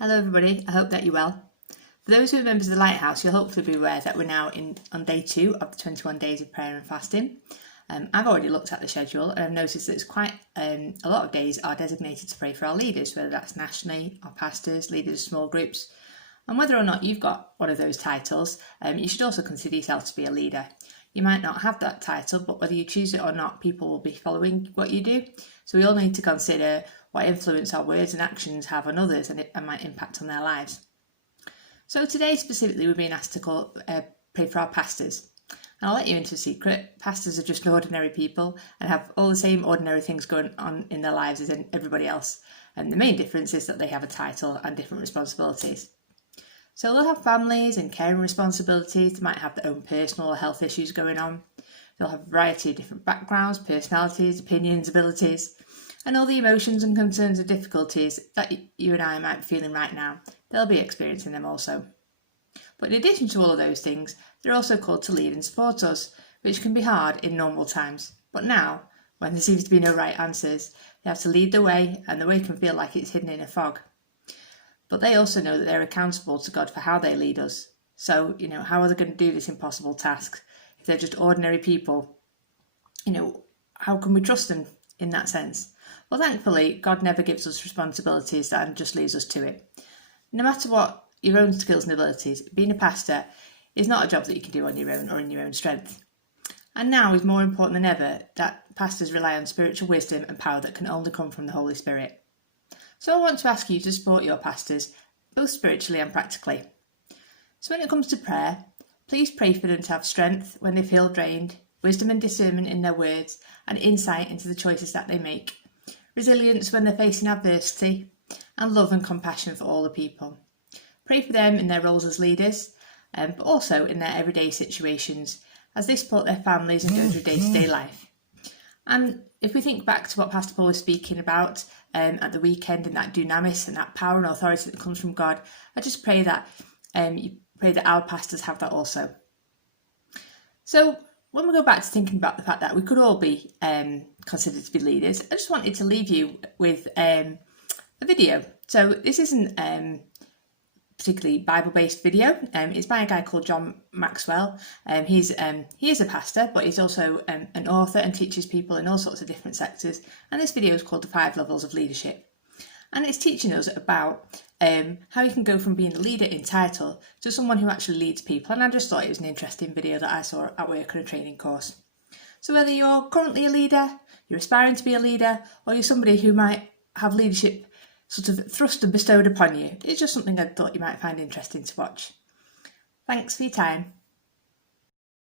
Hello everybody, I hope that you're well. For those who are members of the Lighthouse, you'll hopefully be aware that we're now on day 2 of the 21 days of prayer and fasting. I've already looked at the schedule and I've noticed that it's quite a lot of days are designated to pray for our leaders, whether that's nationally, our pastors, leaders of small groups. And whether or not you've got one of those titles, you should also consider yourself to be a leader. You might not have that title, but whether you choose it or not, people will be following what you do. So we all need to consider what influence our words and actions have on others and might impact on their lives. So today specifically we're being asked to pray for our pastors. And I'll let you into a secret. Pastors are just ordinary people and have all the same ordinary things going on in their lives as everybody else. And the main difference is that they have a title and different responsibilities. So they'll have families and caring responsibilities. They might have their own personal or health issues going on. They'll have a variety of different backgrounds, personalities, opinions, abilities, and all the emotions and concerns and difficulties that you and I might be feeling right now. They'll be experiencing them also. But in addition to all of those things, they're also called to lead and support us, which can be hard in normal times. But now, when there seems to be no right answers, they have to lead the way, and the way can feel like it's hidden in a fog. But they also know that they're accountable to God for how they lead us. So, how are they going to do this impossible task? If they're just ordinary people, how can we trust them in that sense? Well, thankfully, God never gives us responsibilities and just leaves us to it. No matter what your own skills and abilities, being a pastor is not a job that you can do on your own or in your own strength. And now is more important than ever that pastors rely on spiritual wisdom and power that can only come from the Holy Spirit. So I want to ask you to support your pastors, both spiritually and practically. So when it comes to prayer, please pray for them to have strength when they feel drained, wisdom and discernment in their words, and insight into the choices that they make, resilience when they're facing adversity, and love and compassion for all the people. Pray for them in their roles as leaders, but also in their everyday situations, as they support their families and go through day-to-day life. And if we think back to what Pastor Paul was speaking about at the weekend and that dunamis and that power and authority that comes from God, I just pray that our pastors have that also. So when we go back to thinking about the fact that we could all be considered to be leaders, I just wanted to leave you with a video. So this isn't particularly Bible-based video. It's by a guy called John Maxwell. He is a pastor, but he's also an author and teaches people in all sorts of different sectors. And this video is called The 5 Levels of Leadership. And it's teaching us about how you can go from being a leader in title to someone who actually leads people. And I just thought it was an interesting video that I saw at work on a training course. So whether you're currently a leader, you're aspiring to be a leader, or you're somebody who might have leadership sort of thrust and bestowed upon you, it's just something I thought you might find interesting to watch. Thanks for your time.